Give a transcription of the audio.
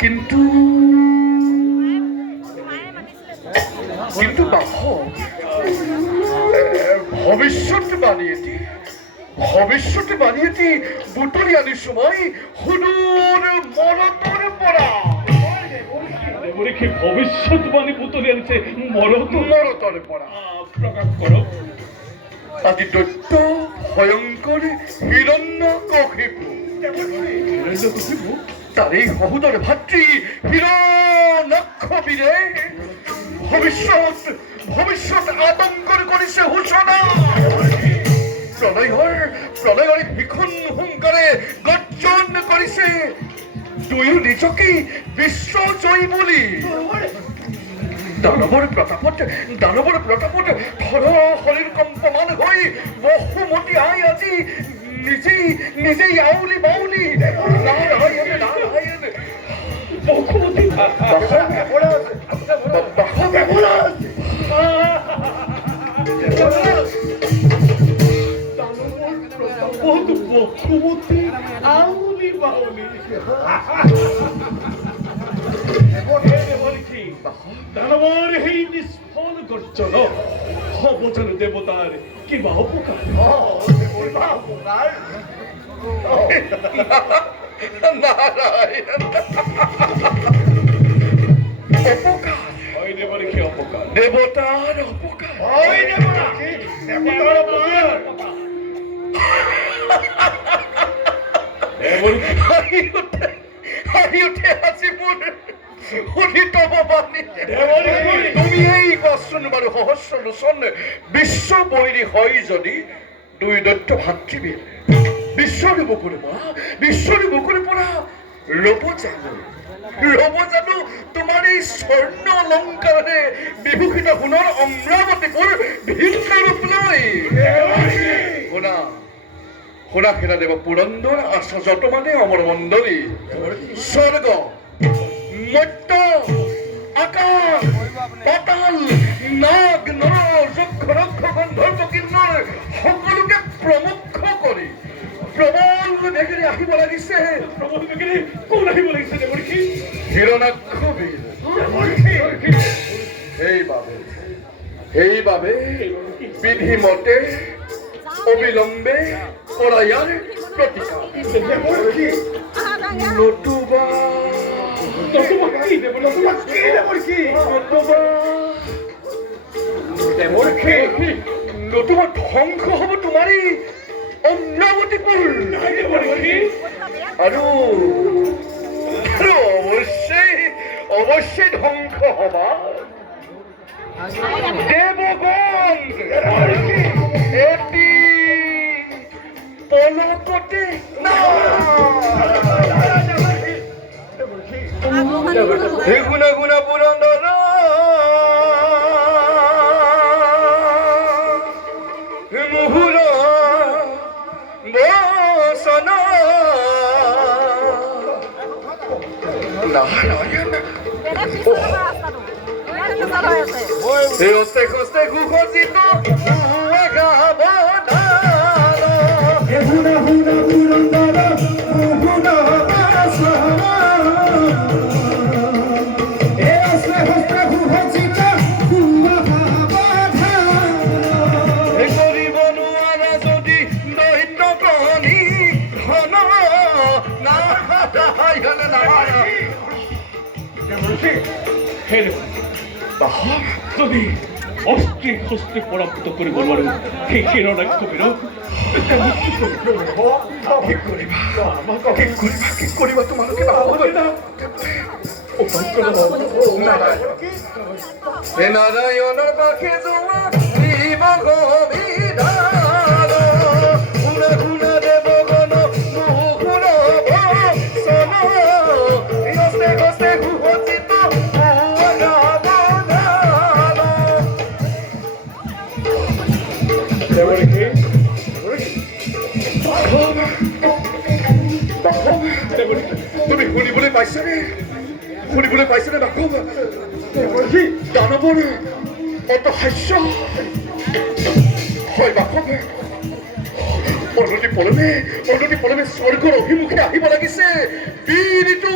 কিন্তু ভবিষ্যৎবাণীটি বুটলিয়ানির সময় হুদুর মরতর পড়া ভবিষ্যৎবাণী পুতুলে আনছে মরতরে পড়া প্রকাশ করো। আজি দৈত্য ভয়ঙ্কর হিরণ্যকশিপু তার এই সহোদর ভাতৃ হিরণ্যাক্ষ ভবিষ্যৎ আতঙ্কর করেছে ঘোষণা। প্রলয়ৰ ভীষণ হুংকাৰে গৰ্জন কৰিছে দুয়ো নিজকে বিশ্বজয়ী বুলি। দানৱৰ প্ৰতাপত ধৰ শৰীৰ কম্পমান হৈ বসুমতী আই আজি নিজেই আউলি বাউলি বসুমতী আউলি বাউলি দানৱৰ সেই নিষ্ফল গৰ্জন হব জানো দেৱতাৰ কিবা অপকাৰ? দেৱতাৰ অপকাৰ তুমি এই কোৱাচোন বাৰু সহস্ৰ লোচন বিশ্ব বৈৰী হয় যদি দুই দৈত্য ভাতৃবীৰ বিশ্বৰে বুকুৰে পৰা ৰব জানো তোমাৰ এই স্বৰ্ণ অলংকাৰে বিভূষিত সোণৰ অমৰাৱতীপুৰ ভিন্ন ৰূপ লৈ শুনা সেনা দেৱ পুৰন্দৰ আশ্চৰ্য মানে অমৰ মণ্ডলী স্বৰ্গ মৰ্ত্য আকাশ পাতাল নাগ নৰ যক্ষ ৰক্ষ গন্ধৰ্ব কিন্নৰ সকলোকে প্ৰমুখ কৰি প্ৰবল বেগেৰে আহিব লাগিছে। কোন আহিব লাগিছে দেৱৰ্ষি? হিৰণ্যাক্ষ বীৰ। সেইবাবে বিধিমতে অবিলম্বে পৰায়াৰ প্ৰতিকাৰ নতুবা ধ্বংস হব তোমাৰে অমৰাৱতীপুৰ আৰু অৱশ্যেই ধ্বংস হবা দেৱগণ এটি পলকতে না। হে গুণা গুণা পুৰন্দৰ মুহুৰ বচন নাৰায়ণ এই হস্তে হস্তে সুসজ্জিত কৰিব নোৱাৰা যদি দৈত্য কণী ধন নাৰায়ণ নাৰায়ণ হে দেৱ, যদি অস্ত্ৰে শস্ত্ৰে পৰাভূত কৰিব নোৱাৰো সেই হিৰণ্যাক্ষবীৰক কি কৰিবা তোমালোকে নাৰায়ণৰ পাখে যোৱা শিৱ গবিধান শুনা শুনা দেৱগণ মুহুৰ বচন হস্তে হস্তে সুসজ্জিত তুমি শুনিবলৈ পাইছানে? শুনিবলৈ পাইছানে বাসৱ? দানৱৰ অটহাস্য হয় বাসৱ। অনতি পলমে স্বৰ্গৰ অভিমুখে আহিব লাগিছে বীৰটো